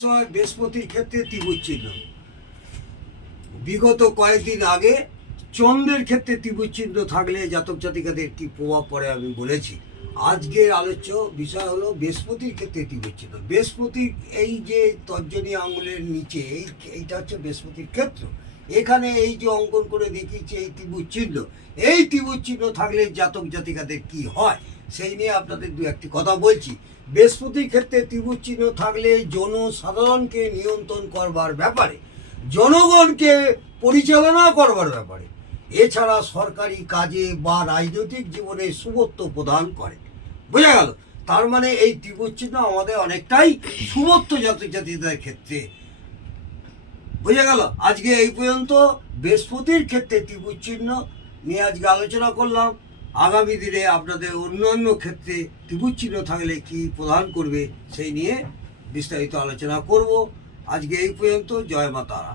সময় বৃহস্পতির ক্ষেত্রে ত্রিভুজ চিহ্ন, বিগত কয়েকদিন আগে চন্দ্রের ক্ষেত্রে ত্রিভুজ চিহ্ন থাকলে জাতক জাতিকাদের কি প্রভাব পড়ে আমি বলেছি। আজকের আলোচ্য বিষয় হলো বৃহস্পতির ক্ষেত্রে ত্রিভুজ চিহ্ন। বৃহস্পতির এই যে তর্জনী আঙুলের নিচে এইটা হচ্ছে বৃহস্পতির ক্ষেত্র। এখানে এই যে অঙ্কন করে দেখিয়েছি এই ত্রিভুজ চিহ্ন, এই ত্রিভুজ চিহ্ন থাকলে জাতক জাতিকাদের কি হয় সেই নিয়ে আপনাদের দু একটি কথা বলছি। বৃহস্পতির ক্ষেত্রে ত্রিভুজ চিহ্ন থাকলে জনসাধারণকে নিয়ন্ত্রণ করবার ব্যাপারে, জনগণকে পরিচালনা করবার ব্যাপারে, এছাড়া সরকারি কাজে বা রাজনৈতিক জীবনে শুভত্ব প্রদান করে। বোঝা গেল? তার মানে এই ত্রিভুজ চিহ্ন আমাদের অনেকটাই শুভত্ব জাতক জাতিকাদের ক্ষেত্রে। বোঝা গেল? আজকে এই পর্যন্ত বৃহস্পতির ক্ষেত্রে ত্রিভুজ চিহ্ন নিয়ে আজকে আলোচনা করলাম। আগামী দিনে আপনাদের অন্যান্য ক্ষেত্রে ত্রিভুজ চিহ্ন থাকলে কি প্রদান করবে সেই নিয়ে বিস্তারিত আলোচনা করব। আজকে এই পর্যন্ত। জয় মা তারা।